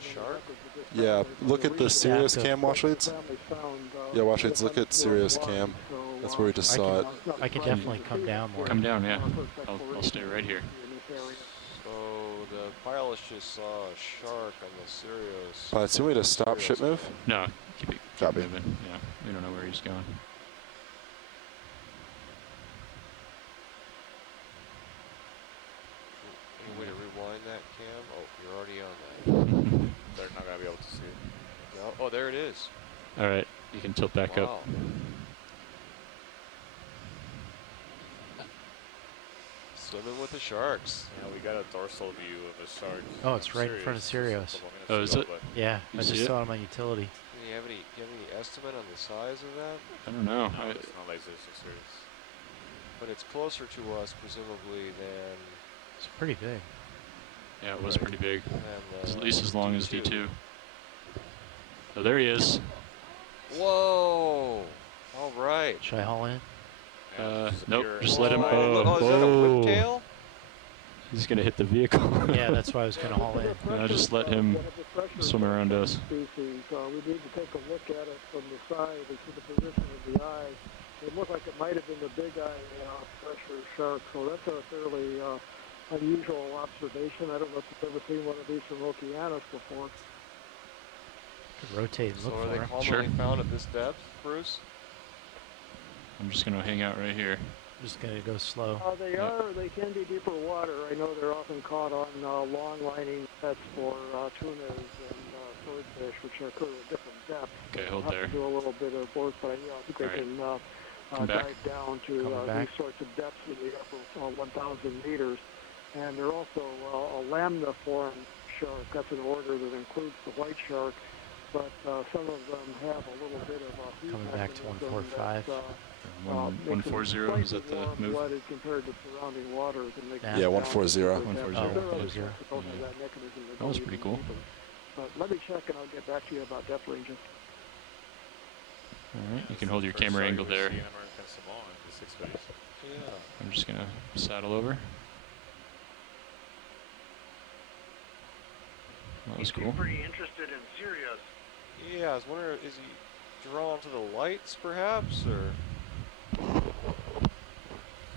Shark? Yeah, look at the Sirius cam watch leads. Yeah, watch leads, look at Sirius cam. That's where we just saw it. I can definitely come down more. Come down, yeah. I'll stay right here. So the pilots just saw a shark on the Sirius. Pilot, do we need to stop ship move? No, keep Copy. moving. Yeah, we don't know where he's going. Any way to rewind that, Cam? Oh, you're already on that. They're not gonna be able to see it. No? Oh, there it is. All right, you can tilt back up. Swimming with the sharks. Yeah, we got a dorsal view of a shark. Oh, it's right in front of Sirius. Oh, is it? Yeah, You I see just it? saw it on my utility. Do you have any estimate on the size of that? I don't know. No, it's not like this, it's serious. But it's closer to us, presumably, than It's pretty big. Yeah, it was pretty big. than, At least as long as D2. Oh, there he is. Whoa! All right. Should I haul in? Nope, just let him. Oh, is that a whiptail? He's gonna hit the vehicle. Yeah, that's why I was going to haul in. I'll just let him swim around us. We need to take a look at it from the side to see the position of the eye. It looked like it might have been the big eye pressure shark, so that's a fairly unusual observation. I don't know if you've ever seen one of these from Okeanos before. Could rotate and So look are for they him. commonly found at this depth, Bruce? I'm just gonna hang out right here. I'm just going to go slow. They can be deeper water. I know they're often caught on long lining sets for tunas and swordfish, which occur at different depths. Okay, hold Have there. to do a little bit of both, but I think they Alright. can Come back. dive down to these sorts of depths in the upper 1,000 meters. And they're also a lamniform shark. That's an order that includes the white shark, but some of them have a little bit of a heat Coming back to mechanism 145. that, 140 is that the move? flooded compared to surrounding waters and makes Yeah, it 140. 140. That was pretty cool. But let me check and I'll get back to you about depth ranges. All right, you can hold your camera angle there. Yeah. I'm just gonna saddle over. That was cool. Pretty interested in Sirius. Yeah, I was wondering, is he drawn to the lights, perhaps, or?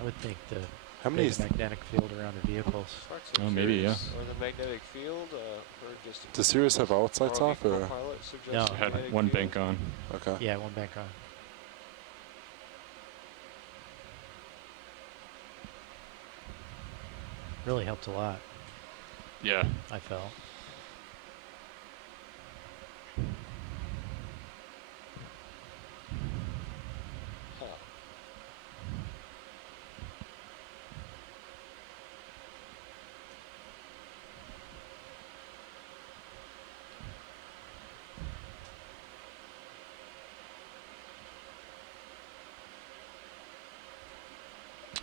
I would think the How many big magnetic field around the vehicles. Oh, maybe, yeah. Or the magnetic field, or just. Does Sirius have outsights ROV off, or? co-pilot suggests No. I had magnetic one field? bank on. Okay. Yeah, one back on. Really helped a lot, Yeah. I felt. Huh.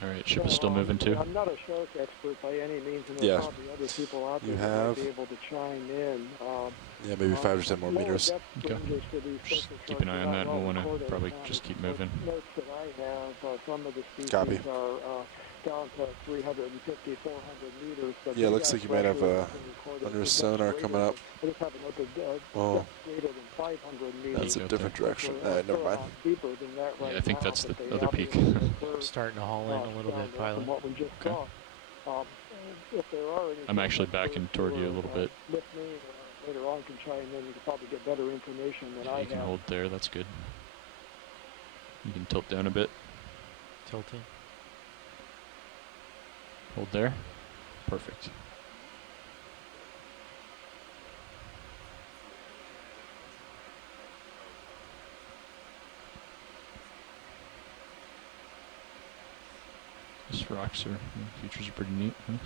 All right, ship is still moving too. I'm not a shark expert by any means, and Yeah. there's probably other people out there You that have- might be able to chime in. Yeah, maybe 5 or 10 more lower meters. depth Okay. ranges for these Just surface keep an sharks eye are on that. not We'll want to recorded. probably just keep moving. Notes that I have, some of the species Copy. are down to 350, 400 meters. But Yeah, they looks got like you might have pressure recorded under at sonar depths coming up. I just have a note that Oh. depths greater than 500 meters. That's a Okay. different direction. We're Never mind. deeper than that right Yeah, I think now, that's but the they other peak. obviously occur, Starting to haul in a little down bit, there from pilot. what we just Okay. saw. If there are any I'm actually surface backing birds toward who you a are, little bit. listening or later on can chime in, you can probably get better information than I You can have. hold there. That's good. You can tilt down a bit. Tilting. Hold there. Perfect. These rocks are, features are pretty neat. Huh?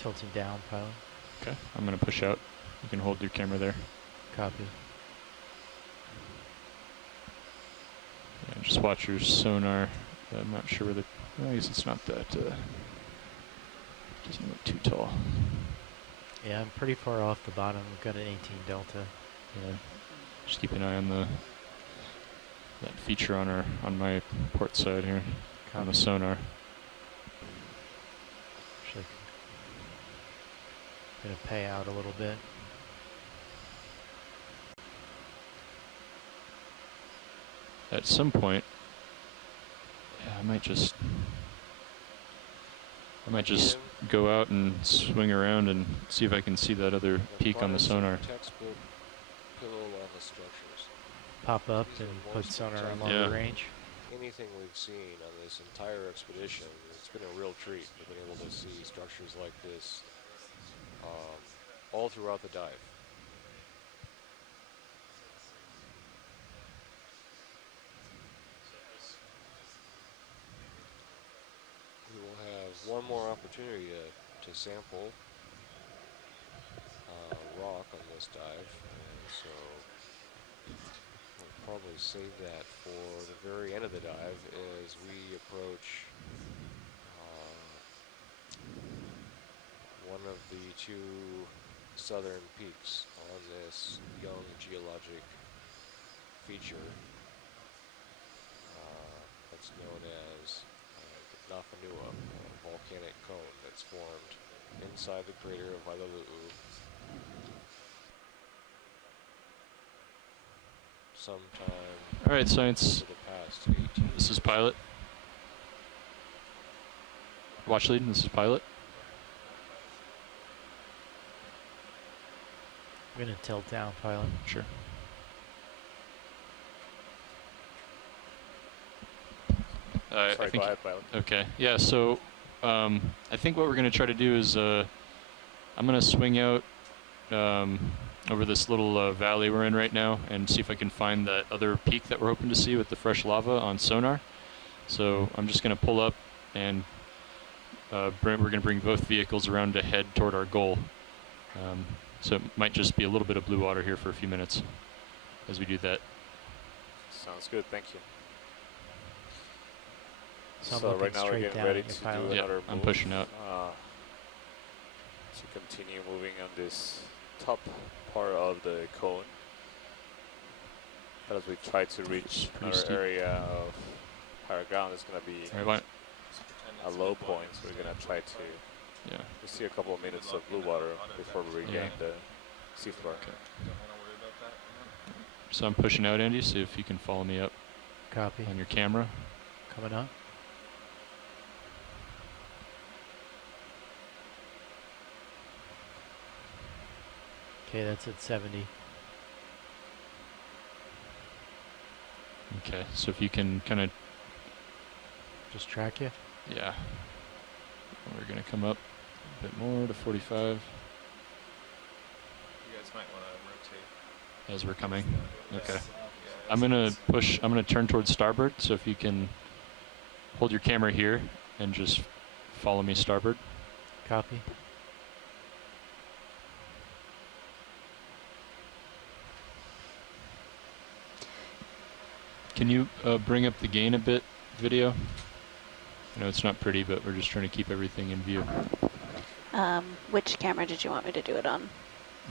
Tilting down, pilot. Okay, I'm gonna push out. You can hold your camera there. Copy. Yeah, just watch your sonar. I'm not sure where the. I guess it's not that. Doesn't look too tall. Yeah, I'm pretty far off the bottom. We've got an 18 delta. Yeah. Just keep an eye on that feature on my port side here on the Copy. sonar. Actually, gonna pay out a little bit. At some point, yeah, I might just go out and swing around and see if I can see that other peak on the sonar. Textbook pillow on the structures. Pop up These are and most put sonar on Yeah. longer range. Anything we've seen on this entire expedition, it's been a real treat. We've been able to see structures like this all throughout the dive. We will have one more opportunity to sample rock on this dive, and so we'll probably save that for the very end of the dive as we approach one of the two southern peaks on this young geologic feature that's known as the Nafanua, a volcanic cone that's formed inside the crater of Wailaluu sometime All right, science. over the past 18 This is pilot. Watch lead. This is pilot. I'm gonna tilt down, pilot. Sure. I Sorry, think. go ahead, pilot. Okay. Yeah. So I think what we're going to try to do is I'm going to swing out over this little valley we're in right now and see if I can find that other peak that we're hoping to see with the fresh lava on sonar. So I'm just going to pull up and we're going to bring both vehicles around to head toward our goal. So it might just be a little bit of blue water here for a few minutes as we do that. Sounds good, thank you. So I'm So looking right now we're straight getting down ready at your to pilot. do Yep, another I'm move, pushing out. to continue moving on this top part of the cone. As we try to reach Pretty our steep. area of higher ground, it's going to be All right, a low point, so we're going to try to yeah. we see a couple of minutes of blue water before we regain the seafloor. Okay. So I'm pushing out, Andy. See if you can follow me up Copy. on your camera. Coming up. Okay, that's at 70. Okay. So if you can kind of, Just track you. yeah. We're gonna come up a bit more to 45 You guys might want to rotate. as we're coming. Okay. Yeah, I'm gonna push. I'm gonna turn towards starboard. So if you can hold your camera here and just follow me starboard. Copy. Can you bring up the gain a bit, video? I know it's not pretty, but we're just trying to keep everything in view. Which camera did you want me to do it on?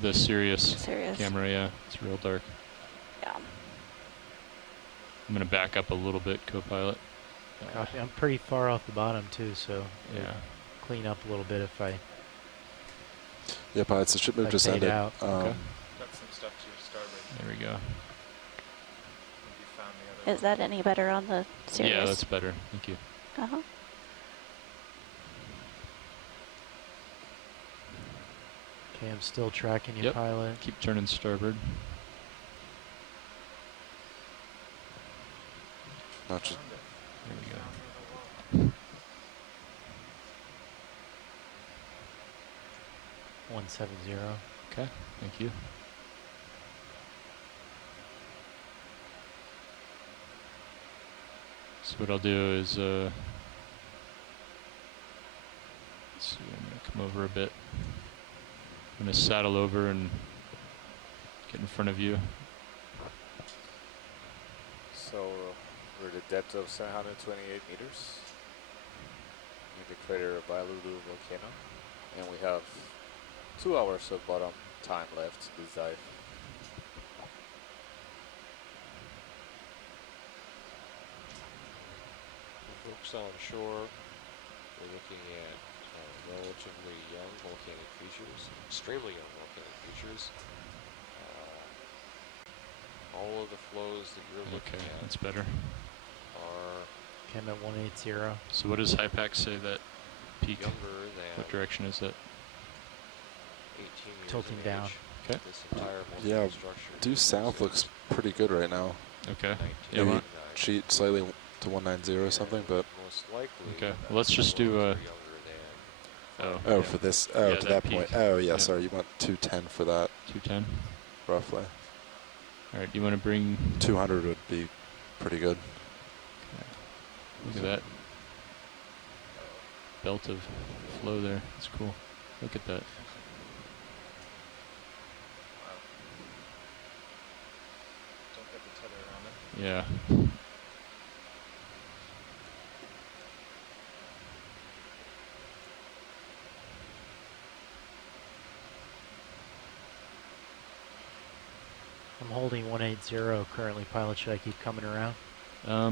The Sirius Serious? camera, yeah, it's real dark. Yeah. I'm gonna back up a little bit, co-pilot. Copy. I'm pretty far off the bottom too, so Yeah. clean up a little bit if I Yeah, pilots, the ship move I just fade ended. out. Okay. got some stuff to your starboard. There we go. Have you found the other? Is that any better on the Sirius? Yeah, that's better. Thank you. Uh-huh. Okay, I'm still tracking you, Yep. pilot. Keep turning starboard. Not just, There we go. 170. Okay, thank you. So what I'll do is, let's see, I'm gonna come over a bit. I'm gonna saddle over and get in front of you. So we're at a depth of 728 meters in the crater of Wailaluu volcano, and we have 2 hours of bottom time left this dive. For folks on shore, we're looking at relatively young volcanic features, extremely young volcanic features. All of the flows that you're looking Okay, at that's better. are Cam at 180. So what does HIPAC say that peak? younger than What direction is it? 18 years Tilting of down. age. Okay. This entire Yeah, volcanic structure due south is looks pretty good right now. Okay. Maybe Yeah, well, cheat slightly to 190 or something, but most likely. Okay, well, let's just do, flows are younger than oh, oh, for this, oh, Yeah, to that that point. peak. Oh, yeah, Yeah. sorry, you want 210 for that, 210. roughly. All right, do you want to bring, 200 would be pretty good. look at that belt of flow there. It's cool. Look at that. Wow. Don't get the tether around it. Yeah. I'm holding 180 currently, pilot. Should I keep coming around? Why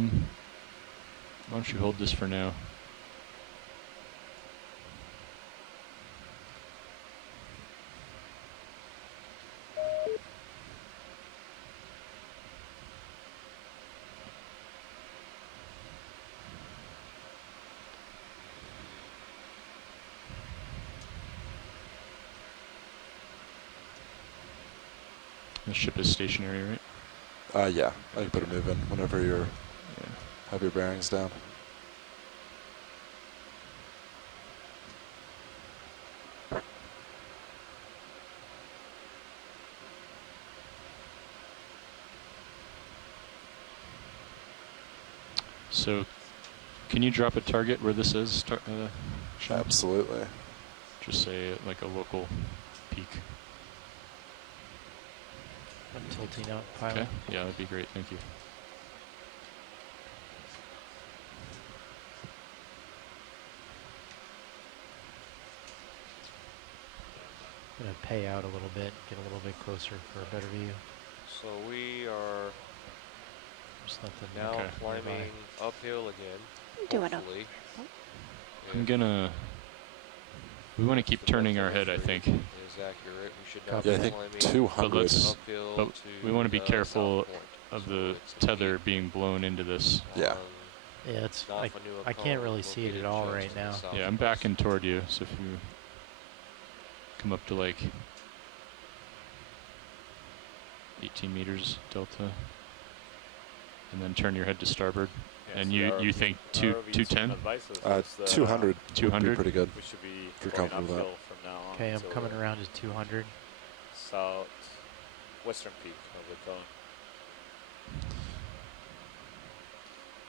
don't you hold this for now? The ship is stationary, right? Yeah, I can put a move in whenever you're, Yeah. have your bearings down. So, can you drop a target where this is? Sean? Absolutely. Just say like a local peak. I'm tilting up, pilot. Okay. Yeah, that'd be great. Thank you. I'm gonna pay out a little bit, get a little bit closer for a better view. So we are There's nothing now Okay. climbing uphill again. Doing hopefully. I'm If gonna. We want to keep the turning our head, I measurement think. is accurate. We should now Copy. Yeah, I be think climbing 200. let's- uphill but to we want to be the careful south point. of So the it's gonna be tether being blown into this. Yeah. on Yeah, it's like Nafanua I can't cone really see it located at all just right to the now. south Yeah, I'm of us. backing toward you, so if you come up to like 18 meters delta, and then turn your head to starboard, and you think 210? 200 would be 200? pretty good. We should be If you're going comfortable with uphill from now on. Okay, I'm to coming around to 200. South western peak of the cone.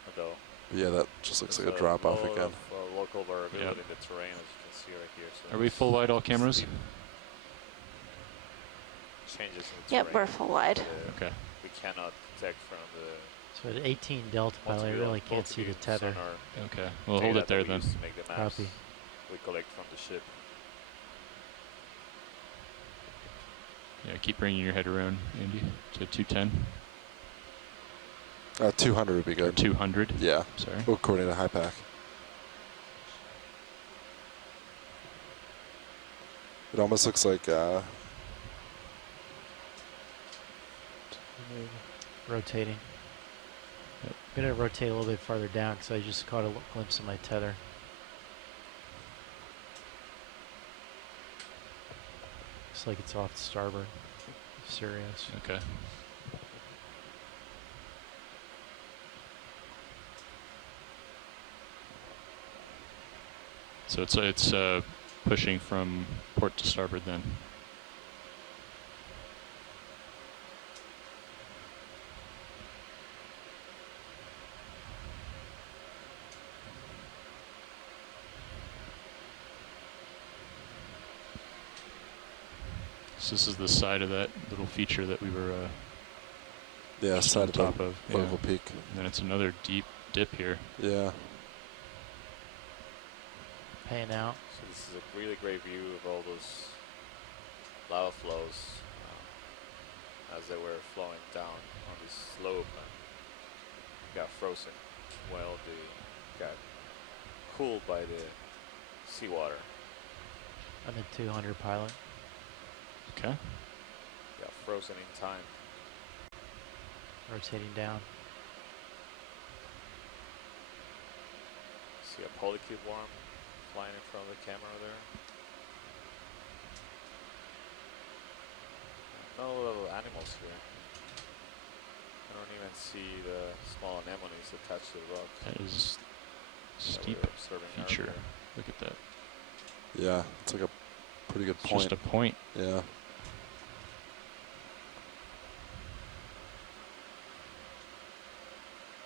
Although Yeah, that just looks there's like a drop off lot again. of, local variability Yep. in the terrain, as you can see right here. So Are we full wide all cameras? steep changes in the Yep, terrain. we're full wide. Okay. We cannot detect from the So at 18 delta, pilot, I really can't see the tether. sonar Okay. Well, data hold it that there we then. use to make the maps Copy. we collect from the ship. Yeah, keep bringing your head around, Andy, to 210 200 would be or good. 200. Yeah, Sorry. according to HIPAC. It almost looks like Rotating. Yep. I'm gonna rotate a little bit farther down because I just caught a glimpse of my tether. Looks like it's off the starboard. Serious. Okay. So it's pushing from port to starboard then. So this is the side of that little feature that we were yeah, just side on of top the of. local peak. And then it's another deep dip here. Yeah, Paying out. So this is a really great view of all those lava flows as they were flowing down on this slope and got frozen while they got cooled by the seawater. I'm at 200 pilot. Okay. Got frozen in time. Rotating down. See a polycube worm flying in front of the camera there. No little animals here. I don't even see the small anemones attached to the rock. That is that steep we were observing feature. earlier. Look at that. Yeah, it's like a pretty good It's point. just a point. Yeah.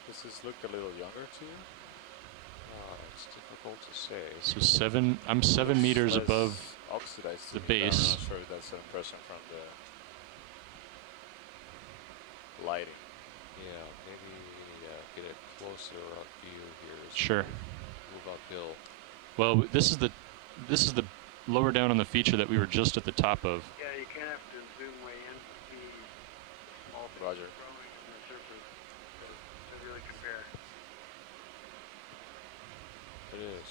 Does this look a little younger to you? It's difficult to say. So I'm 7 meters Less above oxidized to the me, but base. I'm not sure if that's an impression from the lighting. Yeah, maybe we need to get a closer up view here. as Sure. we Move uphill. Well, this is the lower down on the feature that we were just at the top of. Yeah, you kind of have to zoom way in to see all things Roger. growing on the surface to really compare. It is.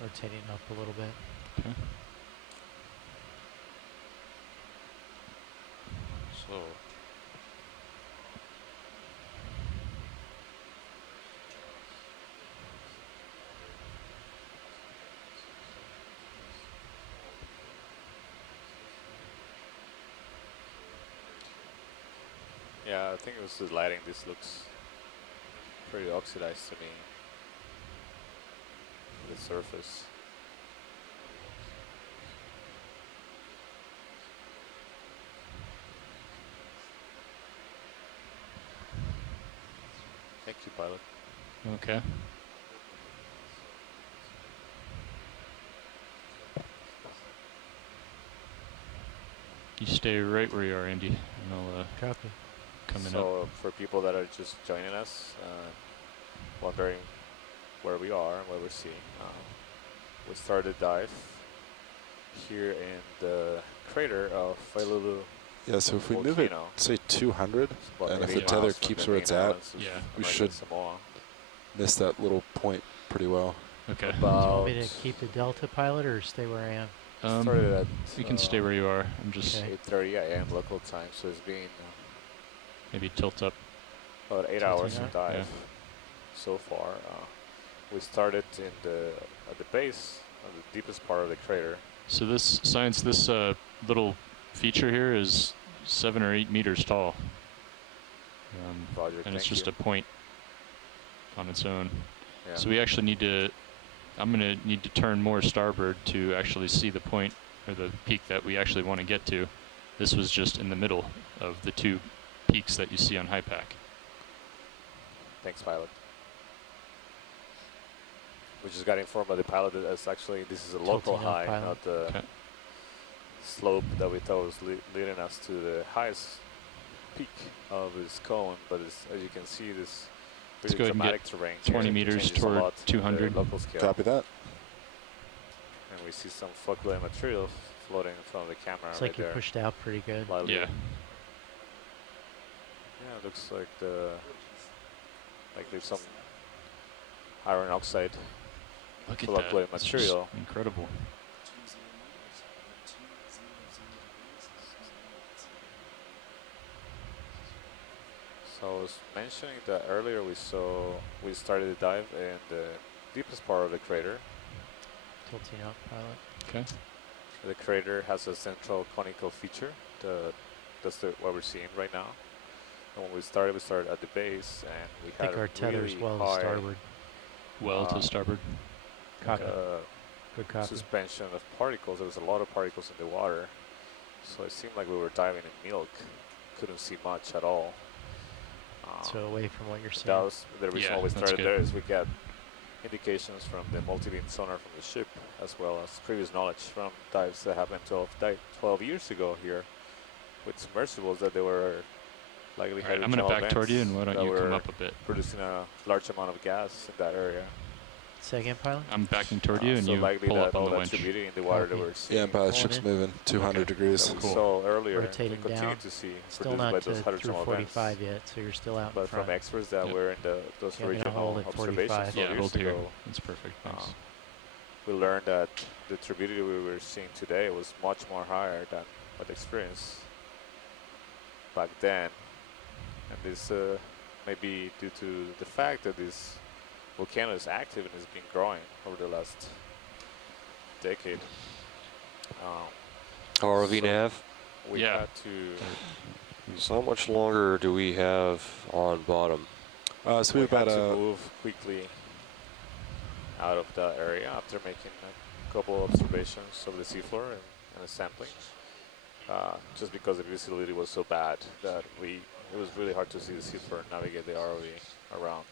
Rotating up a little bit. Okay. So, Yeah, I think it was the lighting. This looks pretty oxidized to me. The surface. Thank you, pilot. Okay. You stay right where you are, Andy, and I'll Copy. come in up. So for people that are just joining us, wondering where we are and what we're seeing, we started dive here in the crater of Failulu. Yeah, so if we move it, volcano. say 200, About and if 80 the tether miles from keeps the where main it's at, islands of Yeah. we American should Samoa. miss that little point pretty well. Okay. Do you About want me to keep the delta pilot or stay where I am? started at You can stay where you are. I'm just Okay. 8:30 a.m. local time, so it's been maybe tilt up. about 8 Tilting hours up? of dive Yeah. so far. We started in at the base, of the deepest part of the crater. So this little feature here is 7 or 8 meters tall. Roger, And it's thank just you. a point on its own. Yeah. So we actually I'm going to need to turn more starboard to actually see the point or the peak that we actually want to get to. This was just in the middle of the two peaks that you see on HiPAC. Thanks, pilot. We just got informed by the pilot that it's actually this is a local Tilting up, high, pilot. not the Okay. slope that we thought was leading us to the highest peak of this cone. But it's, as you can see, this Let's really go ahead and get dramatic terrain. 20 here. It meters changes a toward lot in the 200. local scale. Copy that. And we see some floculate material floating in front of the camera Looks right like you there. pushed out pretty good. Slightly. Yeah. Yeah, it looks like there's some iron oxide. Look at Floculate that. It's material. just incredible. So I was mentioning that earlier we started the dive in the deepest part of the crater. Tilting up, pilot. Okay. The crater has a central conical feature. That's what we're seeing right now. And when we started at the base, and we I think had our a tether's really well to high starboard. Well to starboard. Copy. Good copy. suspension of particles. There was a lot of particles in the water, so it seemed like we were diving in milk. Couldn't see much at all. So away from what you're seeing. That was the reason Yeah, why we that's started good. there. Is we got indications from the multi-beam sonar from the ship, as well as previous knowledge from dives that happened 12 years ago here with submersibles, that they were likely All right, I'm gonna hydrothermal back toward you, and why vents don't you that come were up a bit? producing a large amount of gas in that area. Say again, pilot? I'm backing toward you, and so you likely pull that up on all the that winch. turbidity in the water that Copy. we're seeing, Yeah, pilot, Pulling ship's in. moving 200 Okay. degrees. that we Cool. saw earlier, we Rotating continue down. to see Still produced not by to those through hydrothermal 45 vents. yet, so you're still out in But front. from experts that Yep. were in those Okay, I'm gonna hold regional at 45. observations Yeah, years hold here. ago, That's perfect. Thanks. we learned that the turbidity we were seeing today was much more higher than what experienced back then. And this may be due to the fact that this volcano is active and has been growing over the last decade. ROV so nav. we Yeah. had to So how much longer do we have on bottom? So we have about had to a move quickly out of that area after making a couple observations of the seafloor and a sampling. Just because the visibility was so bad that it was really hard to see the seafloor and navigate the ROV around.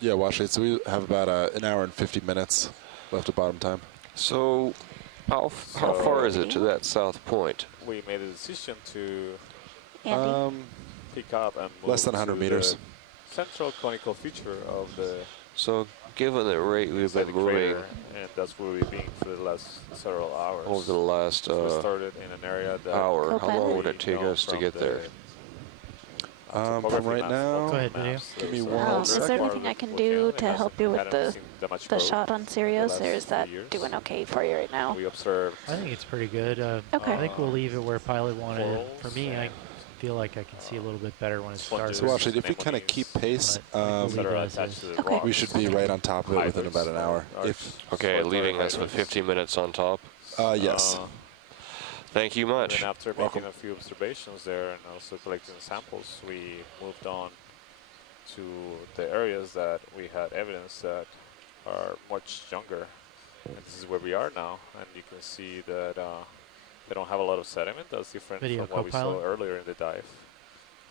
yeah, watch it. So we have about an hour and 50 minutes left of bottom time. So how far is it to that south point? We made a decision to Andy? pick up and move Less than 100 to meters. the central conical feature of the So given the rate we've inside been the moving crater, and that's where we've been for the last several hours. over the last So we started in an area that hour, how Co-pilot? long would it take know us to from get the there? From topography right maps, now, local Go ahead, maps, give me there's one a Is second. there part anything of I the can volcano do that to help you with hadn't seen that much the growth shot on the Sirius, last or is few that years. doing okay for you right now? We observed I think it's pretty good. Okay. I think we'll leave it where pilot wanted it. For corals me, I and, feel like I can see a little bit better when it sponges. starts. So watch it. If we kind of Anemones, keep pace, but I that believe are it as attached is. to the Okay. rocks. we should be right on top of it within Hybrids about an hour. or If Okay, solitary leaving us with hybrids. 50 minutes on top. yes. Thank you And much. then after Welcome. making a few observations there and also collecting samples, we moved on to the areas that we had evidence that are much younger. And this is where we are now, and you can see that they don't have a lot of sediment. That's different Video from what we saw co-pilot. earlier in the dive.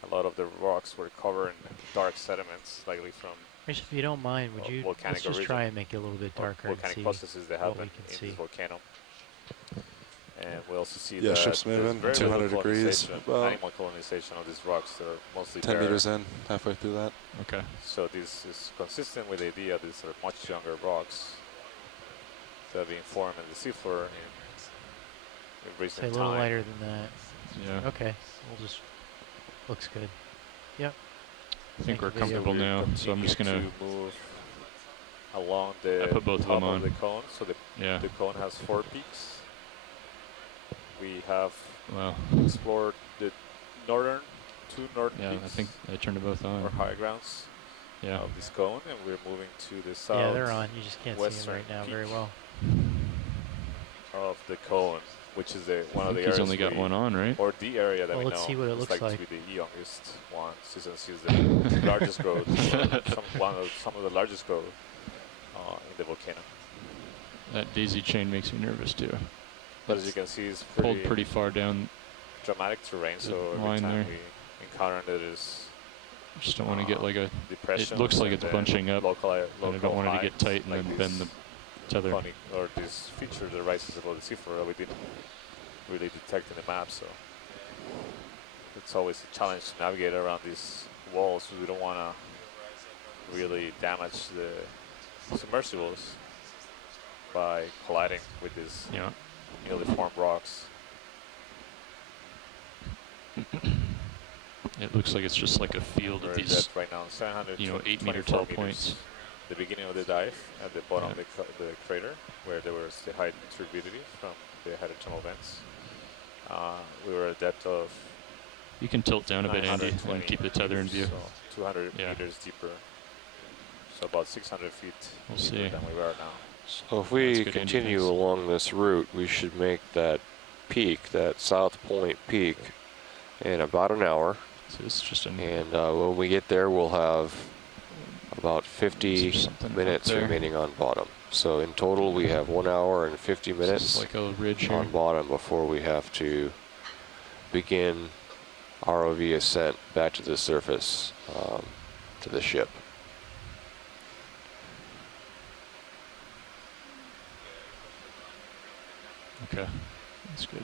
A lot of the rocks were covered in dark sediments, likely from Actually, if you don't mind, would you volcanic let's just origin try and make it a little bit or darker and volcanic see processes that what happen we can in see. this volcano. And we also see Yeah, that ship's there's moving, very 200 little degrees, colonization, about animal colonization of these rocks. They're mostly 10 bare. meters in, halfway through that. Okay. So this is consistent with the idea that these are much younger rocks that have been formed in the seafloor in Say a recent little time. lighter than that. Yeah. Okay, we'll just looks good. Yep. I think we're Thank you, comfortable We're now, so I'm just gonna. continuing to move along the I put both of top them on. the cone. So Yeah. the cone has 4 peaks. We have Wow. explored the northern 2 north Yeah, peaks I think I turned it both or on. high grounds Yeah. of this cone, and we're moving to the south. Yeah, they're on. You just can't see them western right now peak. very well. Of the cone, which is one I of the think he's areas only got we- one on, right? or the area that Well, we let's know see what it is looks likely like. to be the youngest one, since it's the largest growth, some of the largest growth in the volcano. That daisy chain makes me nervous too. But as you can see, it's Pulled pretty far down. dramatic terrain. So every line time there. we encounter that is Just don't want to get like a. depression. It looks like it's bunching up, local and I don't want it to get heights, tight and like then this bend the tether. conic or this feature that rises above the seafloor that we didn't really detect in the map. So it's always a challenge to navigate around these walls. We don't want to really damage the submersibles by colliding with these Yeah. newly formed rocks. It looks like it's just like a field We're of at these, depth right now, 700 you know, 8 meter 24 tall meters. points. The beginning of the dive at the bottom Yeah. of the crater, where there was the high turbidity from the hydrothermal vents. We were at a depth of You can tilt down a bit, Andy, 920 and keep the tether in view. meters, so 200 Yeah. meters deeper. So about 600 feet We'll deeper see. than we are now. So if we That's good, Andy, continue thanks. along this route, we should make that peak, that South Point peak, in about an hour. So it's just an. And when we get there, we'll have about Is 50 there something up minutes there? remaining on bottom. So in total, we have 1 hour and 50 This is minutes like a ridge here. on bottom before we have to begin ROV ascent back to the surface, to the ship. Okay, that's good.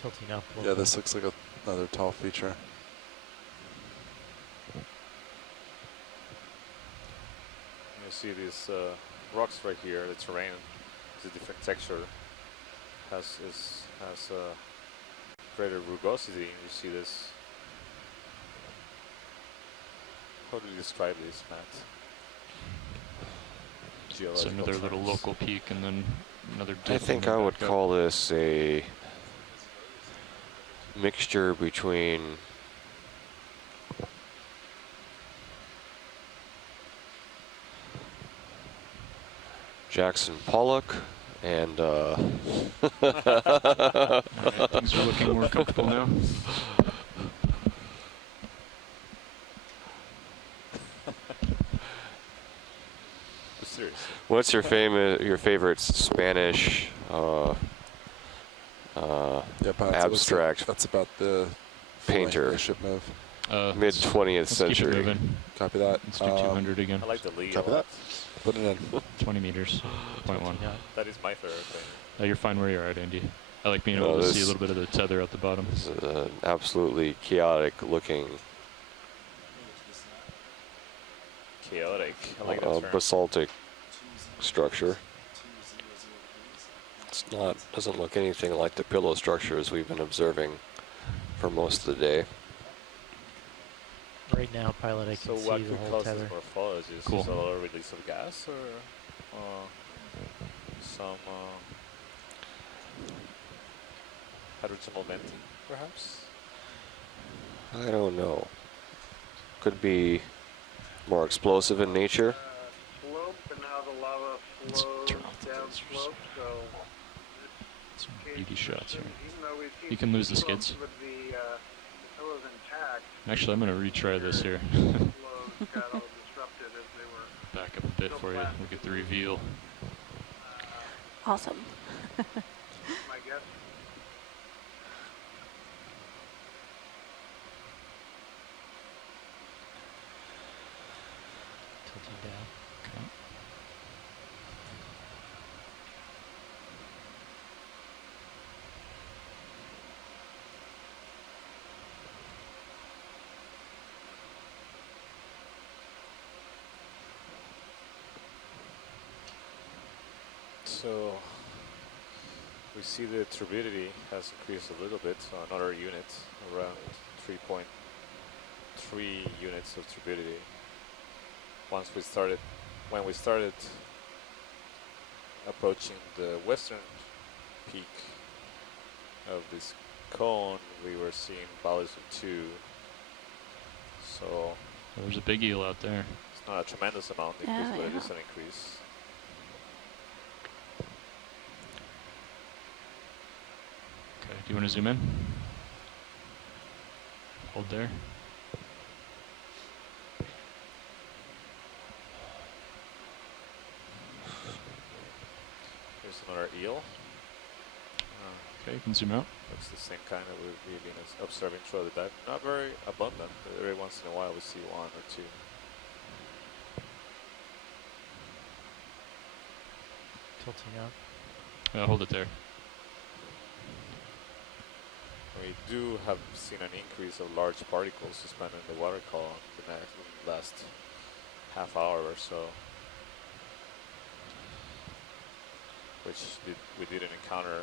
Tilting up. Yeah, this looks like another tall feature. You see these rocks right here. The terrain is a different texture. Has greater rugosity. You see this. How do you describe this, Matt? So another little local peak and then another dip. I think I would call this a mixture between Jackson Pollock and Things are looking more comfortable now. Seriously. what's your favorite Spanish Yeah, but abstract that's about the painter? The ship move. Mid 20th Let's keep it century. moving. Copy that. Let's do 200 again. I like the lead. Copy that. Put it in. 20 meters, 0.1. That is my favorite thing. You're fine where you're at, Andy. I like being No, able to see a this- little bit of the tether at the bottom. This is an absolutely chaotic looking Chaotic. I like that term. basaltic structure. Doesn't look anything like the pillow structures we've been observing for most of the day. Right now, pilot, I So can what see the could whole cause tether. this morphology? Is Cool. just a lot of release of gas or some hydrogen venting, perhaps? I don't know. Could be more explosive in nature. Slope, and now the lava Let's flows turn off the down lasers. slope, so Some beauty shots here. even though we've seen You can lose the slopes skids. with the pillars intact, Actually, I'm going to retry this here. flows got all disrupted as they were. Back up a bit for you. We'll get the reveal. Awesome. My guess. Tilting down. Okay. So we see the turbidity has increased a little bit, so another unit, around 3.3 units of turbidity. When we started approaching the western peak of this cone, we were seeing values of 2. So There's a big eel out there. it's not a tremendous amount increase, Yeah, but it yeah. is an increase. Okay, do you want to zoom in? Hold there. Here's another eel. Okay, you can zoom out. That's the same kind that we've been observing throughout the dive. Not very abundant, but every once in a while we see 1 or 2. Tilting up. Hold it there. We do have seen an increase of large particles suspended in the water column the last half hour or so, which we didn't encounter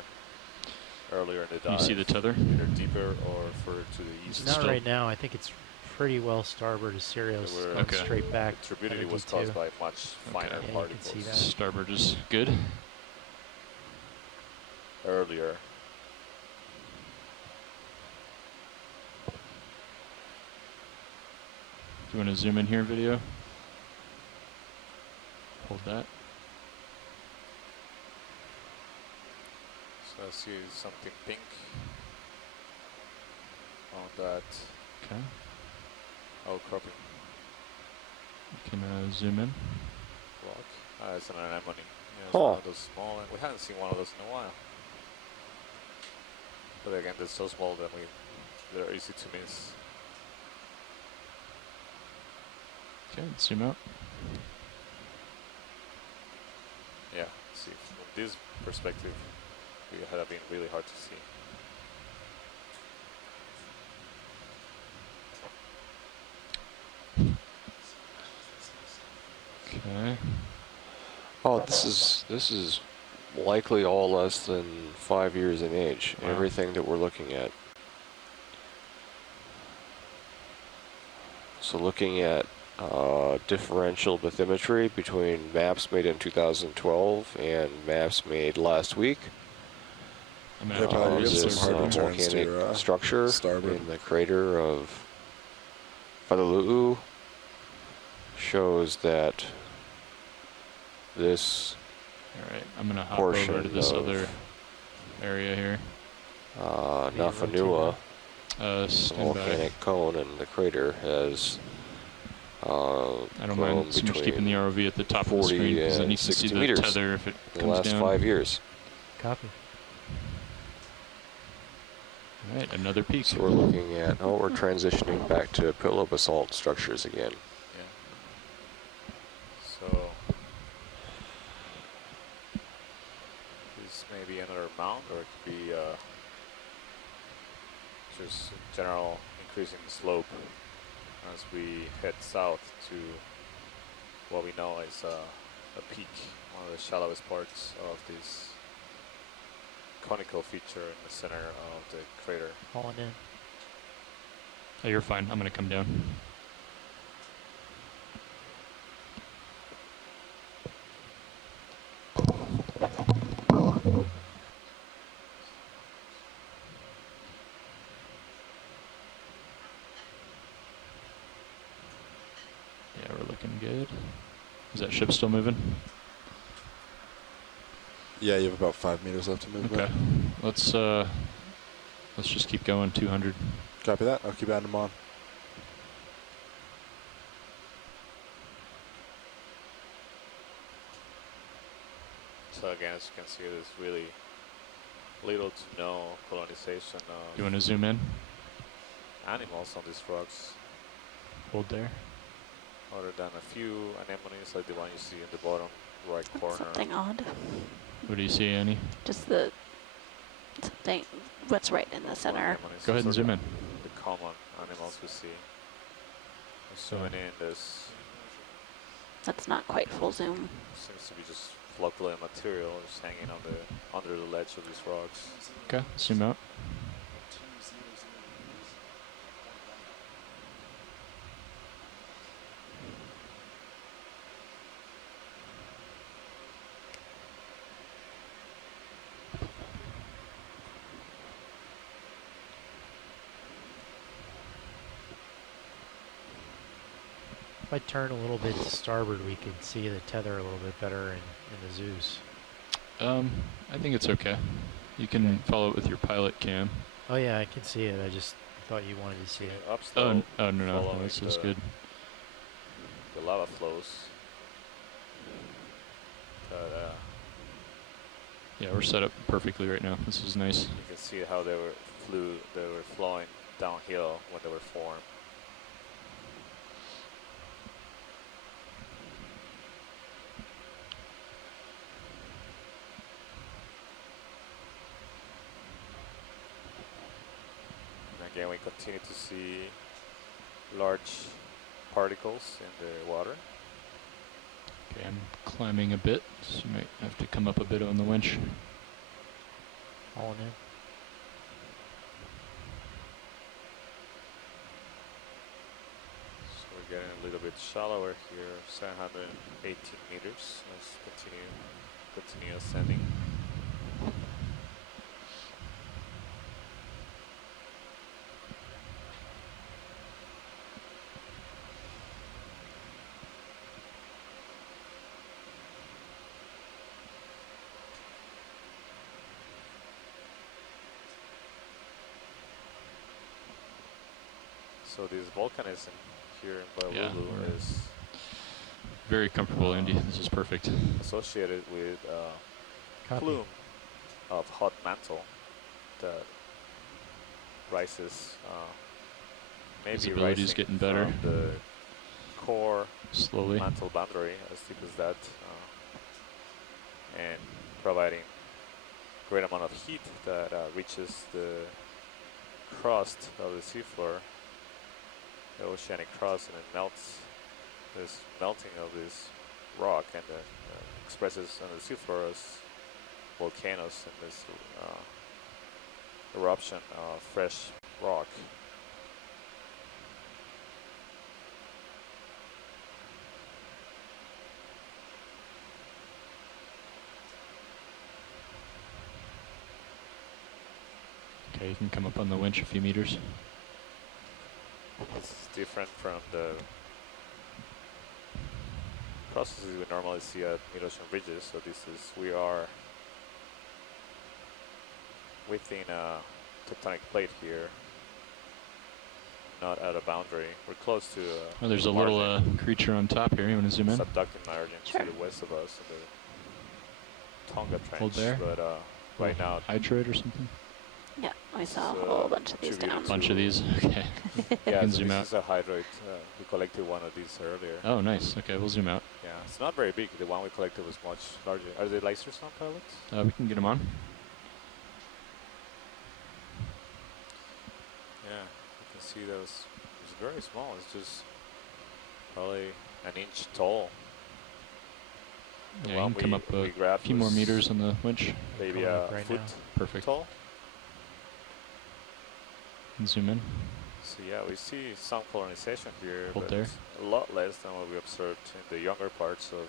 earlier in the dive. You see the tether? Either deeper or further to the east. Not Still- right now. I think it's pretty well starboard as Sirius They were- going Okay. straight back. The turbidity at was D2. caused by much finer Yeah, you can particles see that. Starboard is good. earlier. Do you want to zoom in here, video? Hold that. So I see something pink on that Okay. outcropping You can zoom in. block. It's an anemone. Yeah, it's Oh. one of those small. We haven't seen one of those in a while. But again, they're so small that they're easy to miss. Okay, zoom out. Yeah, see, from this perspective, it had been really hard to see. Okay. Oh, this is likely all less than 5 years in age. Wow. Everything that we're looking at. So looking at differential bathymetry between maps made in 2012 and maps made last week. I'm Yeah, Pat, you This have some hard returns volcanic to your structure starboard. in the crater of Wailu'u shows that this All right, I'm gonna hop over portion to this of other area here. Nafanua, the Stand by. volcanic cone in the crater, has I don't grown mind so much keeping between the ROV at the top of the 40 screen because I and need to see 60 the meters tether if it in the comes last down. 5 years. Copy. All right, another peak. So we're looking at, we're transitioning back to pillow basalt structures again. Yeah. So this may be another mound, or it could be just general increasing the slope as we head south to what we know is a peak, one of the shallowest parts of this conical feature in the center of the crater. Hauling in. Oh, you're fine. I'm gonna come down. Yeah, we're looking good. Is that ship still moving? Yeah, you have about 5 meters left to move. Okay. Let's just keep going. 200. Copy that. I'll keep adding them on. So again, as you can see, there's really little to no colonization You of want to zoom in? animals on these rocks, Hold there. other than a few anemones like the one you see in the bottom right That's corner. something odd. What do you see, Annie? Just the something. What's right in the center? Anemones, Go ahead and sort zoom of in. the common animals we see. Zooming in, this That's not quite full zoom. seems to be just flocculent material just hanging on the under the ledge of these rocks. Okay, zoom out. If I turn a little bit to starboard, we can see the tether a little bit better in the Zeus. I think it's okay. You can follow it with your pilot cam. Oh yeah, I can see it. I just thought you wanted to see it. Upslope, Oh no, following this is the- good. the lava flows. But Yeah, we're set up perfectly right now. This is nice. you can see how they were flowing downhill when they were formed. And again, we continue to see large particles in the water. Okay, I'm climbing a bit, so you might have to come up a bit on the winch. Hauling in. So we're getting a little bit shallower here, 718 meters. Let's continue ascending. So this volcanism here in Yeah, Wailu'u we're- is Very comfortable, Andy. This is perfect. associated with a Copy. plume of hot mantle that rises, maybe Visibility's rising getting better. from the core Slowly. mantle boundary, as deep as that, and providing great amount of heat that reaches the crust of the seafloor, the oceanic crust, and it melts. This melting of this rock and expresses on the seafloor as volcanoes and this eruption of fresh rock. Okay, you can come up on the winch a few meters. This is different from the processes we normally see at mid-ocean ridges. So this is, we are within a tectonic plate here, not at a boundary. We're close to Oh, there's a little creature on top here. You want to zoom in? subducting margin Sure. to the west of us, in the Tonga Trench. Hold there. But right now, Hydroid or something? Yeah, I saw a So, whole bunch of these two down. Bunch of these. Okay. yeah, can so zoom this out. is a hydroid. We collected one of these earlier. Oh, nice. Okay, we'll zoom out. Yeah, it's not very big. The one we collected was much larger. Are the lasers on, pilots? We can get them on. Yeah, you can see those. It's very small. It's just probably an inch tall. The Yeah, you one can come up we a grabbed few more was meters on the winch. maybe Coming a up right foot now. Perfect. tall. And zoom in. So yeah, we see some colonization here, Hold but there. it's a lot less than what we observed in the younger parts of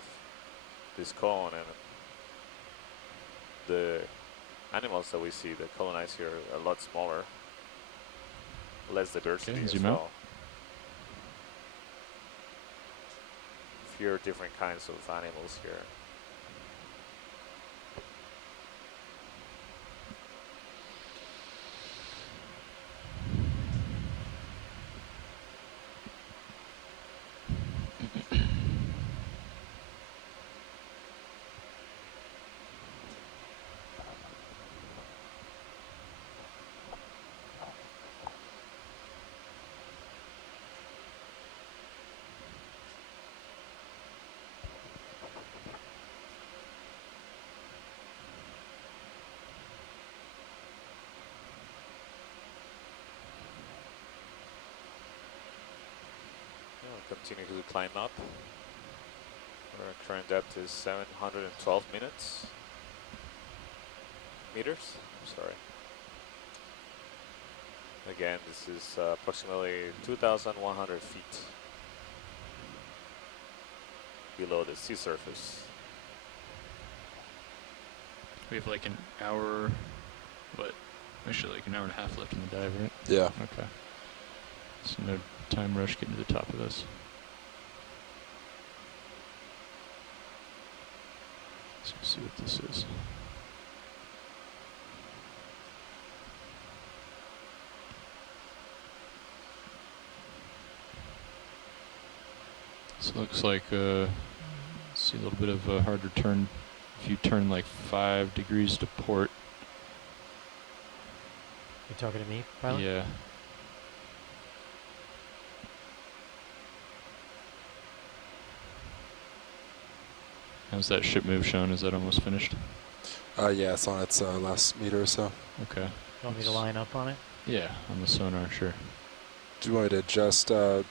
this cone, and the animals that we see that colonize here are a lot smaller, less diversity Okay, as zoom out. well. Fewer different kinds of animals here. Continue to climb up. Our current depth is 712 meters. I'm sorry. Again, this is approximately 2,100 feet below the sea surface. We have like an hour, but actually like an hour and a half left in the dive, right? Yeah. Okay. So no time rush getting to the top of this. Let's go see what this is. So it looks like see a little bit of a harder turn if you turn like 5 degrees to port. You talking to me, pilot? Yeah. How's that ship move shown? Is that almost finished? Yeah, it's on its last meter or so. Okay. You want me to line up on it? Yeah, on the sonar, sure. Do you want me to adjust bearing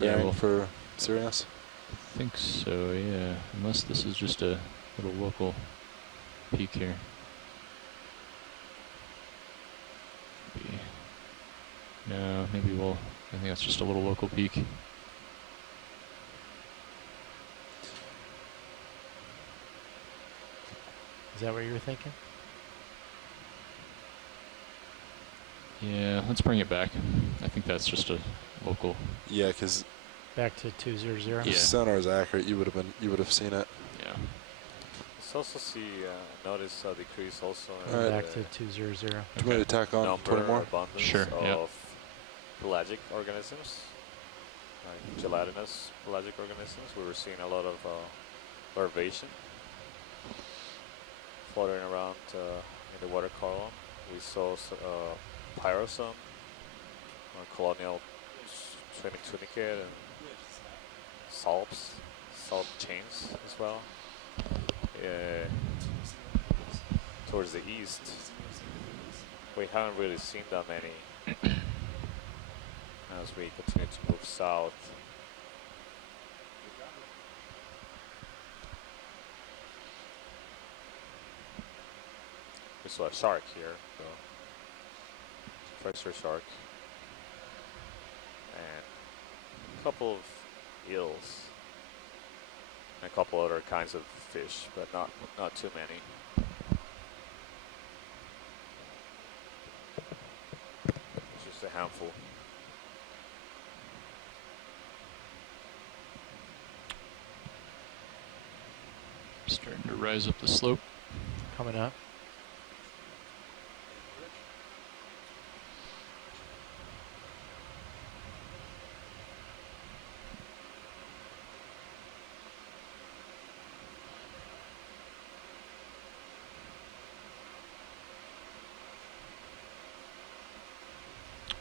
well, for Sirius? I think so, yeah. Unless this is just a little local peak here. No, maybe we'll, I think that's just a little local peak. Is that what you were thinking? Yeah, let's bring it back. I think that's just a local. Yeah, because Back to 200? if Yeah. sonar is accurate, you would have seen it. Yeah. Let's also see, notice a decrease also in Alright. Back to 200. Do you want me to tack on number 20 more? abundance Sure, yeah. of pelagic organisms, like gelatinous pelagic organisms. We were seeing a lot of larvation floating around in the water column. We saw pyrosome, colonial swimming tunicate, and salps, salt chains as well. Towards the east, we haven't really seen that many as we continue to move south. saw a shark here, so freshwater shark, and a couple of eels, and a couple other kinds of fish, but not too many. Just a handful. Starting to rise up the slope. Coming up.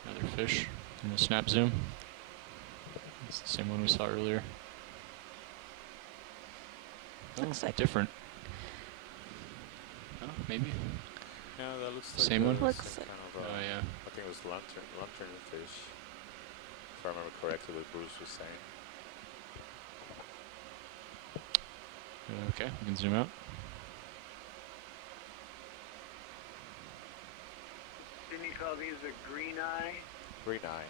Another fish in a snap zoom. It's the same one we saw earlier. Looks like Different. Oh, maybe. Yeah, that looks like Same one? Looks kind of, Oh yeah. I think it was lantern fish, if I remember correctly what Bruce was saying. Okay, we can zoom out. Didn't you call these a green eye? Green eye.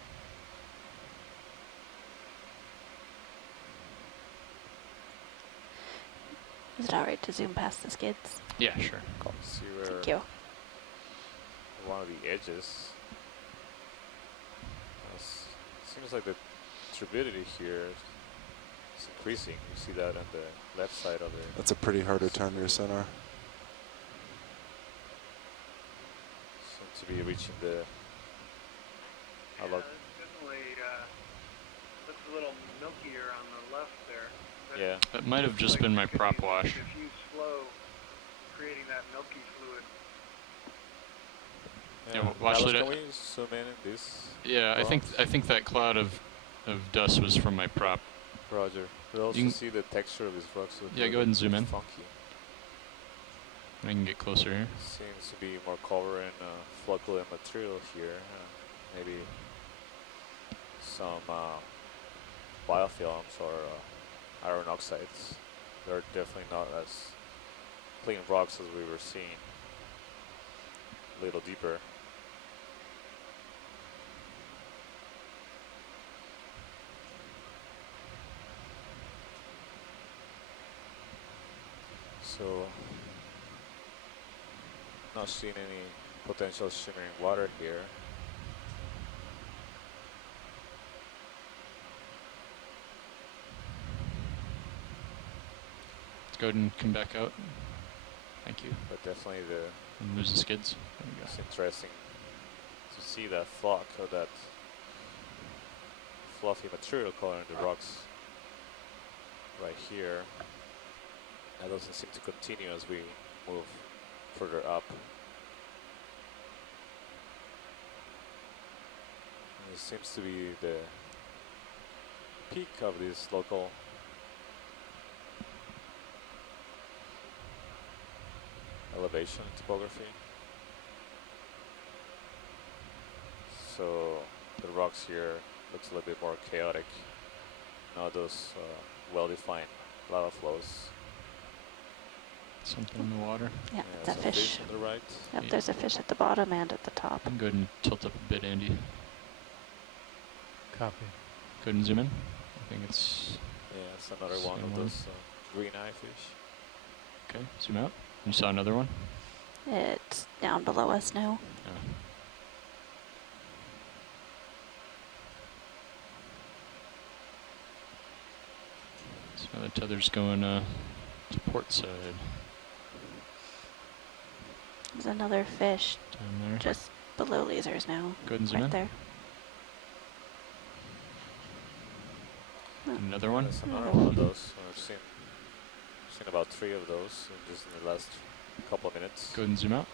Is it alright to zoom past the skids? Yeah, sure. See where Thank you. one of the edges. Seems like the turbidity here is increasing. You see that on the left side of it. That's a pretty hard to turn your center. Seems to be reaching the. Yeah, it's definitely looks a little milkier on the left there. Yeah. That might have Looks just like been my it could prop be wash. a diffuse flow creating that milky fluid. Yeah, watch Alice, it. can we zoom in this? Yeah, I think that cloud of dust was from my prop. Roger. We also You can- see the texture of these rocks. Look Yeah, a go ahead and little zoom in. Funky. I can get closer here. Seems to be more cover and flocculent material here. Maybe some biofilms or iron oxides. They're definitely not as clean rocks as we were seeing. A little deeper. So, not seeing any potential shimmering water here. Let's go ahead and come back out. Thank you. But definitely the And lose the skids. There we go. it's interesting to see that flock or that fluffy material coloring the rocks right here. That doesn't seem to continue as we move further up. And it seems to be the peak of this local elevation topography. So the rocks here looks a little bit more chaotic. Not those well-defined lava flows. Something in the water. Yeah, Yeah, it's a some fish. on the right. Yep, Yeah. there's a fish at the bottom and at the top. Go ahead and tilt up a bit, Andy. Copy. Go ahead and zoom in. I think it's Yeah, it's another one Same of one. those green eye fish. okay. Zoom out. You saw another one? It's down below us now. Oh. So the tether's going to port side There's another fish down there. just below lasers now. Go ahead and zoom Right in. there. Another one. There's another one of those. I've seen about 3 of those just in the last couple of minutes. Go ahead and zoom out.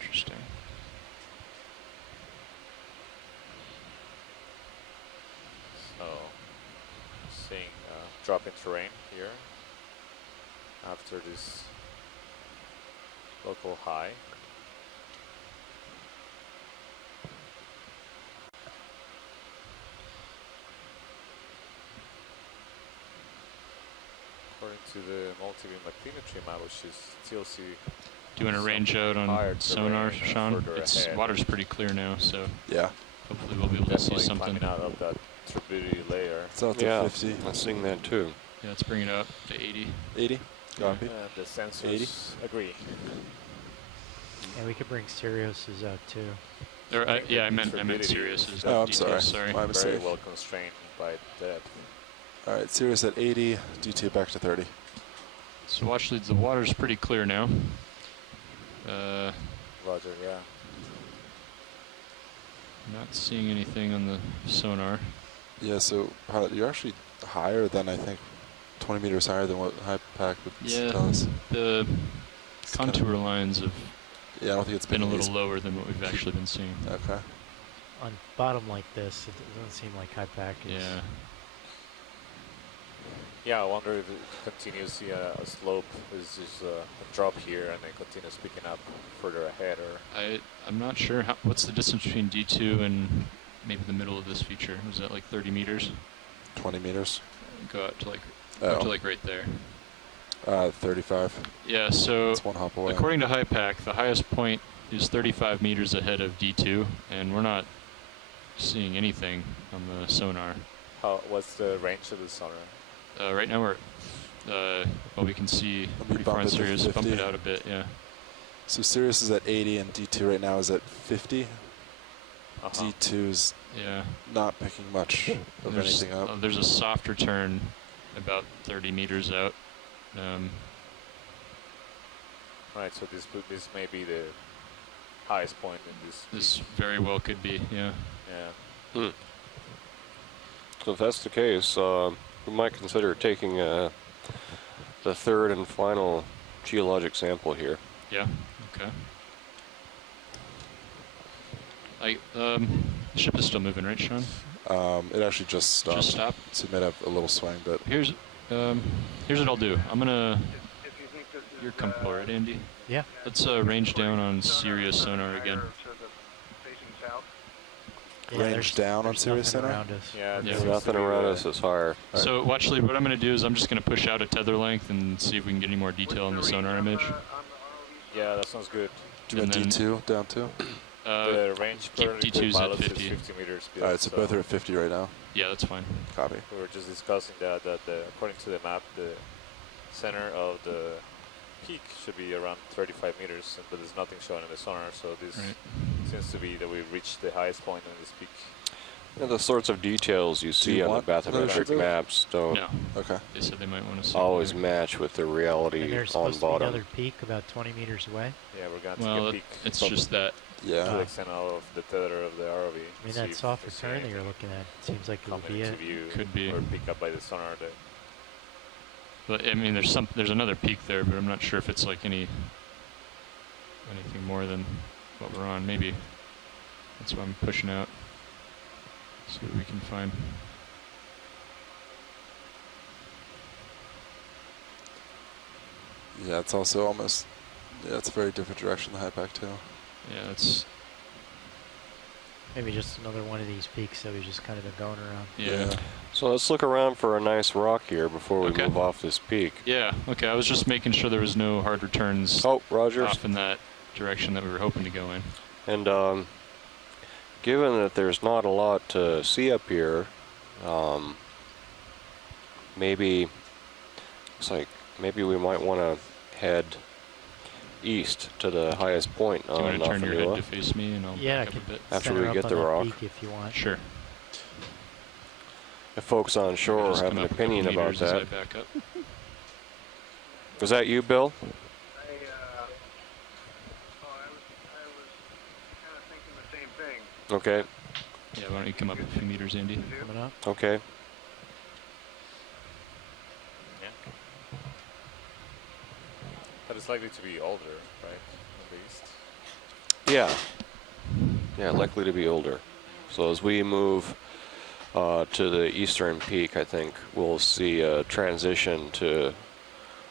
Interesting. So, seeing drop in terrain here after this local high. to the multi-beam bathymetry map, which is TLC. Do you want to range out higher on sonar, terrain, Sean? further It's ahead. water's pretty clear now, so Yeah. hopefully we'll be able to see Definitely something. climbing out of that turbidity layer. It's out to Yeah, 50. I'm seeing that too. Yeah, let's bring it up to 80. 80. Copy. And the sensors 80. agree. And we could bring Sirius's out too. Or, think yeah, the I meant turbidity Sirius. is Oh, I'm details, sorry. sorry. My Very mistake. well constrained by depth. All right, Sirius at 80, D2 back to 30. So watch leads, the water's pretty clear now. Roger, yeah. Not seeing anything on the sonar. Yeah, so pilot, you're actually higher than I think 20 meters higher than what HiPAC would Yeah, tell us. the It's kinda- contour lines have Yeah, I don't think it's been a been little lower than what we've actually been seeing. Okay. On bottom like this, it doesn't seem like HiPAC is. Yeah. Yeah, I wonder if it continues to see a slope, is just a drop here and then continues picking up further ahead, or I'm not sure. What's the distance between D2 and maybe the middle of this feature? Was that like 30 meters? 20 meters. Go out to like, Oh, right there. 35. Yeah, so It's one hop away. according to HiPAC, the highest point is 35 meters ahead of D2, and we're not seeing anything on the sonar. what's the range of the sonar? Right now we're, well, we can see Let me pretty bump far in it to Sirius, bump 50. it out a bit, yeah. So Sirius is at 80 and D2 right now is at 50. Uh-huh. D2's Yeah. not picking much of There's, anything up. there's a softer turn about 30 meters out. Right, so this may be the highest point in this. This very well could be, yeah. Yeah. So if that's the case, we might consider taking the third and final geologic sample here. Yeah, okay. Ship is still moving, right, Sean? It actually just stopped. Just stop. So it might have a little swing, but Here's what I'll do. I'm gonna, If you think this is, you're comfortable, right, Andy? Yeah. Let's range down on Sirius sonar again. to the facing south. Yeah, range there's- down on there's Sirius nothing center? around us. Yeah, Yeah. this There's seems nothing to be around the- us that's higher. So watch lead, what I'm gonna do is I'm just gonna push out a tether length and see if we can get any more detail on the sonar image. On the ROV Yeah, that sounds good. do you And want then, D2 down too? The range keep currently D2s at pilots is 50. 50 meters. All right, so built, both are at 50 right now. Yeah, that's fine. Copy. We were just discussing that according to the map, the center of the peak should be around 35 meters, but there's nothing shown in the sonar, so this Right. seems to be that we've reached the highest point on this peak. And the sorts of details you see you on the want those bathymetric to- maps don't No, Okay. they said they might want to see. always more. match with the And reality there's on supposed to be bottom. another peak about 20 meters away. Yeah, we're going to Well, take a peek it's to just that. Yeah. the extent of the tether of the ROV. I mean, see that if softer we see turn that anything you're looking at seems like it would coming be into it. view Could be. or picked up by the sonar. But I mean, there's another peak there, but I'm not sure if it's like anything more than what we're on. Maybe that's why I'm pushing out. See what we can find. Yeah, it's also almost, yeah, it's a very different direction than HiPAC too. Yeah, it's Maybe just another one of these peaks that we've just kind of been going around. yeah. So let's look around for a nice rock here before we Okay. move off this peak. Yeah. Okay. I was just making sure there was no hard returns Oh, Roger. off in that direction that we were hoping to go in. And given that there's not a lot to see up here, maybe looks like maybe we might want to head east to the highest point Do you on want to turn your head Nafaniwa. to face me, and I'll Yeah, I back up can a bit? After center we up get on the that rock. peak if you want. Sure. If folks on shore Just have come an up a couple opinion about meters as I that. back up. Was that you, Bill? I was kind of thinking the same thing. Okay. Yeah. Why don't you come up a few meters, Andy? Coming up. Okay. Yeah. But it's likely to be older, right? At least. Yeah. Yeah, likely to be older. So as we move to the eastern peak, I think we'll see a transition to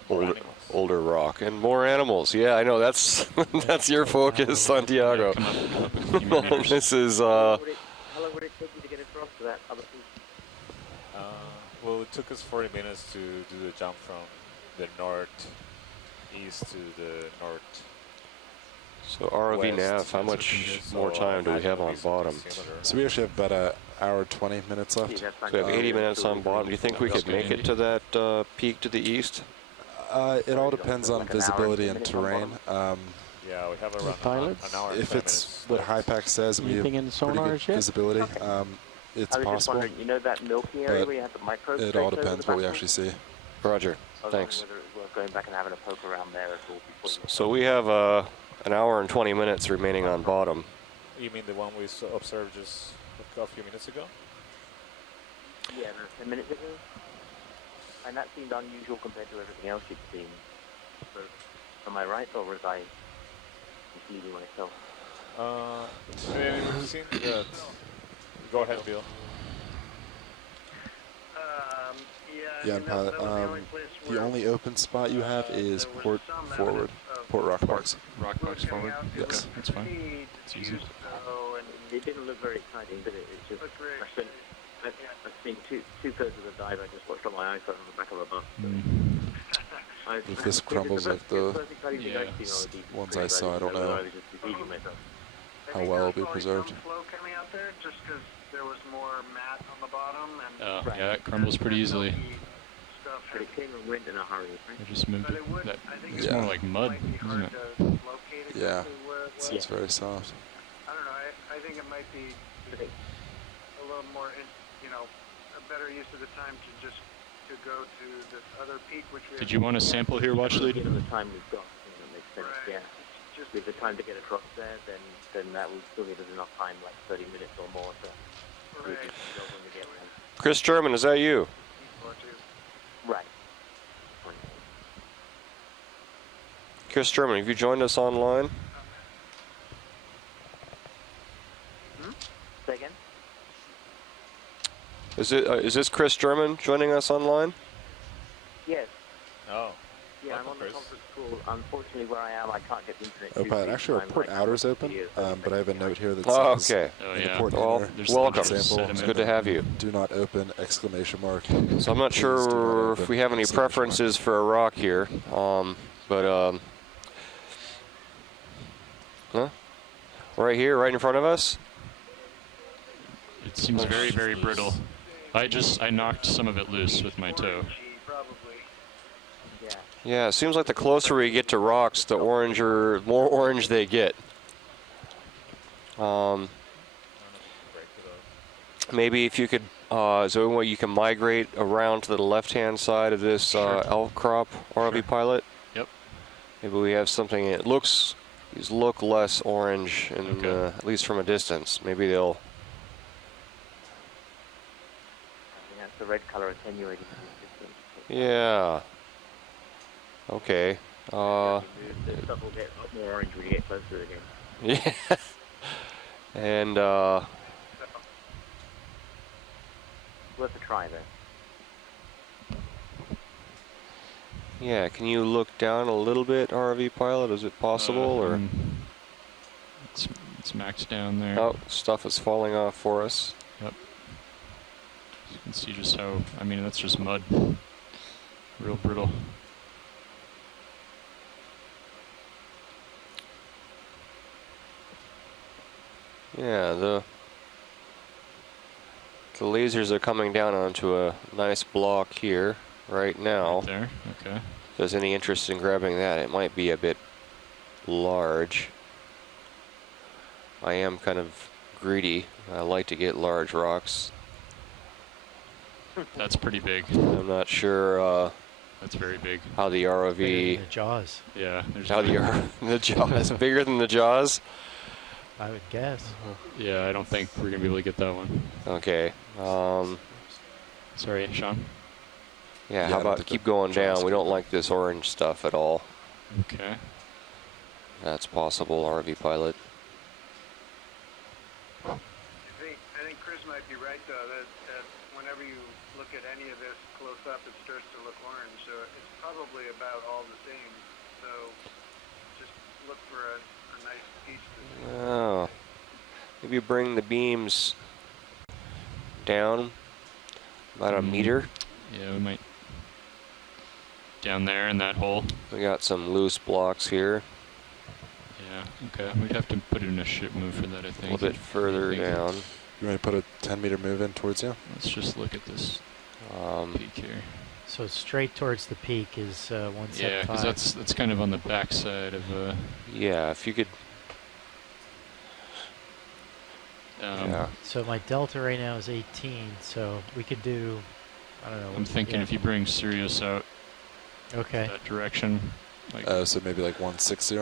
More older, animals. older rock and more animals. Yeah, I know that's that's your focus, Santiago. Come up a few meters. This is How long would it take you to get across to that other peak? Well, it took us 40 minutes to do the jump from the northeast to the north. So ROV West, nav, how yes, much so more time do we imagine have it'll on be something bottom? similar. So we actually have about an hour 20 minutes left. So we have 80 minutes on bottom. Do you think we could make it to that peak to the east? It all depends on visibility and terrain. Yeah, we have around pilots? an hour and If 10 it's minutes what left. HiPAC says, we have Anything in pretty good sonars yet? visibility. It's I was just possible. wondering, you know that milky area but where you have the micro It all depends what we actually see. Roger. I was Thanks. wondering whether it was worth going back and having a poke around there at all before you So we have an hour and 20 minutes remaining on bottom. You mean the one we observed just a few minutes ago? Yeah, 10 minutes ago. And that seemed unusual compared to everything else you'd seen. So, am I right, or was I misleading myself? We've seen that. Go ahead, Bill. Yeah, pilot. The only open spot you have is port forward, port rock box. Rock box forward. Yes. Okay, that's fine. It's easy. And it didn't look very exciting, did it? It's just, I've seen two-thirds of the dive I just watched on my iPhone on the back of a bus. If this crumbles like the ones I saw, I don't know how well it'll be preserved. Flow coming out there just because there was more mat on the bottom and Yeah, it crumbles pretty easily. stuff. But it came and went in a hurry, right? I just moved But it. it would, That, I think it's it more Yeah. like mud, might be isn't hard it? to locate Yeah. exactly where it was. It's very soft. I don't know. I think it might be a little more, a better use of the time to just to go to this other peak, which we. Did you want a sample here, watch lead? Given the time we've got, I think that makes sense. Right. Yeah. Just With the time to get across there, then that will still give us enough time, like 30 minutes or more, to right. go when we get there. Chris German, is that you? Right. Chris German, have you joined us online? Say again? Is this Chris German joining us online? Yes. Oh. Yeah, I'm Welcome, on the Chris. conference call. Unfortunately, where I am, I can't get the internet. Oh, pilot. Actually, our port outer's open, but I have a note here that Oh, says okay. Oh, in the yeah. port Well, inner, There's welcome. some sample, It's good to have you. do not open, exclamation mark. So I'm not Please do sure not if open, we have any exclamation mark. preferences for a rock here, but huh? Right here, right in front of us. It seems very, very brittle. I knocked some of it loose with my toe. Probably. Yeah. Yeah, it seems like the closer we get to rocks, the more orange they get. Maybe if you could, is there a way you can migrate around to the left-hand side of this outcrop, ROV pilot? Yep. Maybe we have something. These look less orange, Okay. at least from a distance. Maybe they'll. Yeah, it's the red color attenuating the distance. Yeah. Okay. The stuff will get a lot more orange when you get closer to it again. Yeah. And Worth a try, though. yeah, can you look down a little bit, ROV pilot? Is it possible, or? It's maxed down there. Oh, stuff is falling off for us. Yep. You can see just how, I mean, that's just mud. Real brittle. Yeah, the lasers are coming down onto a nice block here right now. Right there, okay. If there's any interest in grabbing that, it might be a bit large. I am kind of greedy. I like to get large rocks. That's pretty big. I'm not sure That's very big. how the Bigger ROV, than the Jaws, Yeah, there's how the Jaws, bigger than the Jaws? I would guess. Yeah, I don't think we're gonna be able to get that one. Okay. Sorry, Sean. Yeah, Yeah, how I don't about think keep the going Jaws down? We could- don't like this orange stuff at all. Okay. That's possible, RV pilot. I think Chris might be right though that whenever you look at any of this close up, it starts to look orange. So it's probably about all the same. So just look for a nice piece. Oh. Maybe bring the beams down about a meter. Yeah, we might. down there in that hole. We got some loose blocks here. Yeah, okay. We'd have to put in a ship move for that, I think. A little bit further down. You want to put a 10-meter move in towards you? Let's just look at this peak here. So straight towards the peak is 175. Yeah, because that's kind of on the back side of. Yeah, if you could. Yeah. So my delta right now is 18, so we could do, I don't know. I'm thinking if you bring Sirius out that direction. Like, so maybe like 160.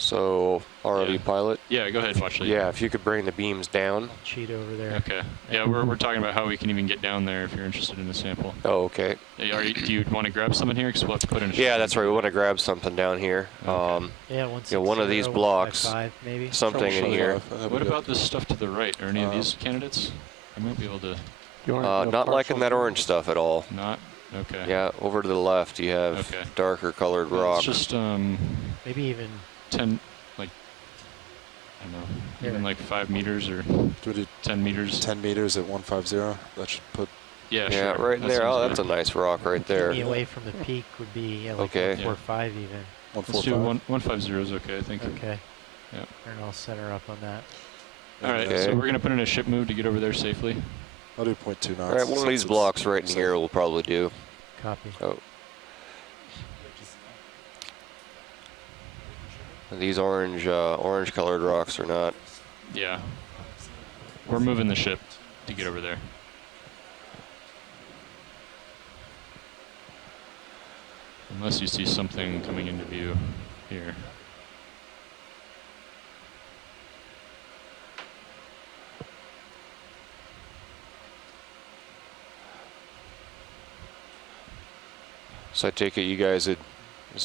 So ROV pilot. Yeah, go ahead, watch lead. Yeah, if you could bring the beams down. Cheat over there. Okay. Yeah, we're talking about how we can even get down there if you're interested in the sample. Oh, okay. Do you want to grab something here? Because we'll have to put in. Yeah, that's right. We want to grab something down here. Okay. Yeah, one of these blocks. Maybe. Something in here. What about this stuff to the right? Are any of these candidates? I might be able to. Not liking that orange stuff at all. Not. Okay. Yeah, over to the left you have darker colored rock. It's just maybe even 10, like I don't know, even like 5 meters or 10 meters. 10 meters at 150. That should put. Yeah, yeah, sure. right there. Oh, that's a nice rock right there. Maybe away from the peak would be like okay. 145 even. Let's do 150 is okay, I think. Okay. Yeah. And I'll center up on that. All right, so we're gonna put in a ship move to get over there safely. I'll do 0.2 knots. All right, one of these blocks right in here will probably do. Copy. Oh. These orange colored rocks are not. Yeah. We're moving the ship to get over there. Unless you see something coming into view here. So I take it you guys, is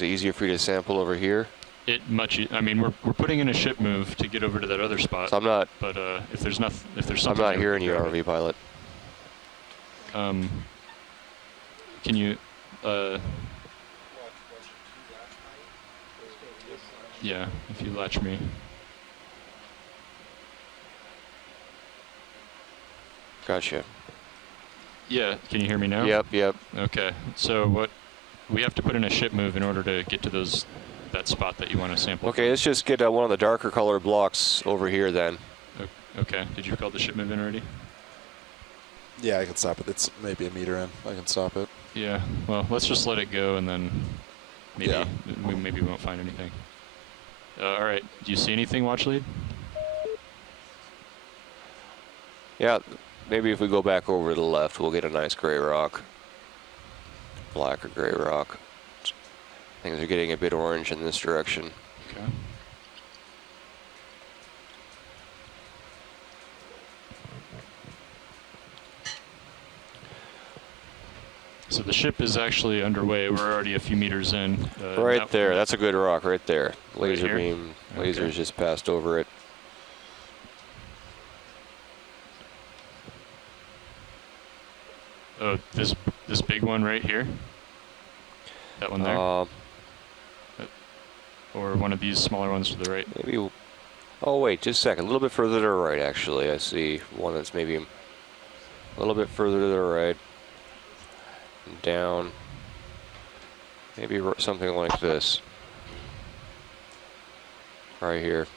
it easier for you to sample over here? I mean, we're putting in a ship move to get over to that other spot. So I'm not. But if there's something. I'm not hearing you, ROV pilot. Can you? Yeah, if you latch me. Gotcha. Yeah, can you hear me now? Yep. Okay, so what? We have to put in a ship move in order to get to that spot that you want to sample. Okay, let's just get one of the darker colored blocks over here then. Okay, did you call the ship move in already? Yeah, I can stop it. It's maybe a meter in. I can stop it. Yeah, well, let's just let it go and then maybe we won't find anything. All right, do you see anything, watch lead? Yeah, maybe if we go back over to the left, we'll get a nice gray rock. Black or gray rock. Things are getting a bit orange in this direction. Okay. So the ship is actually underway. We're already a few meters in. Right there. That's a good rock right there. Laser right beam. Laser's just passed over it. Oh, this big one right here? That one there? Or one of these smaller ones to the right? Maybe. Oh, wait, just a second. A little bit further to the right, actually. I see one that's maybe a little bit further to the right. Down. Maybe something like this. Right here.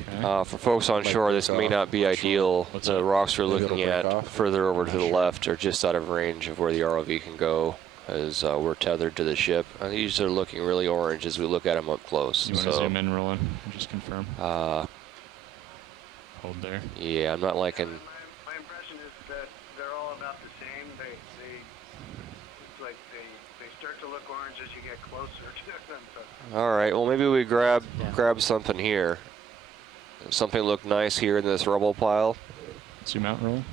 Okay. For folks on shore, this may not be ideal. The rocks we're looking at further over to the left are just out of range of where the ROV can go, as we're tethered to the ship. These are looking really orange as we look at them up close. You want to zoom in, Roland, and just confirm? Hold there. Yeah, I'm not liking. My impression is that they're all about the same. It's like they start to look orange as you get closer to them. So. All right. Well, maybe we grab something here. Something look nice here in this rubble pile. Zoom out, Roland.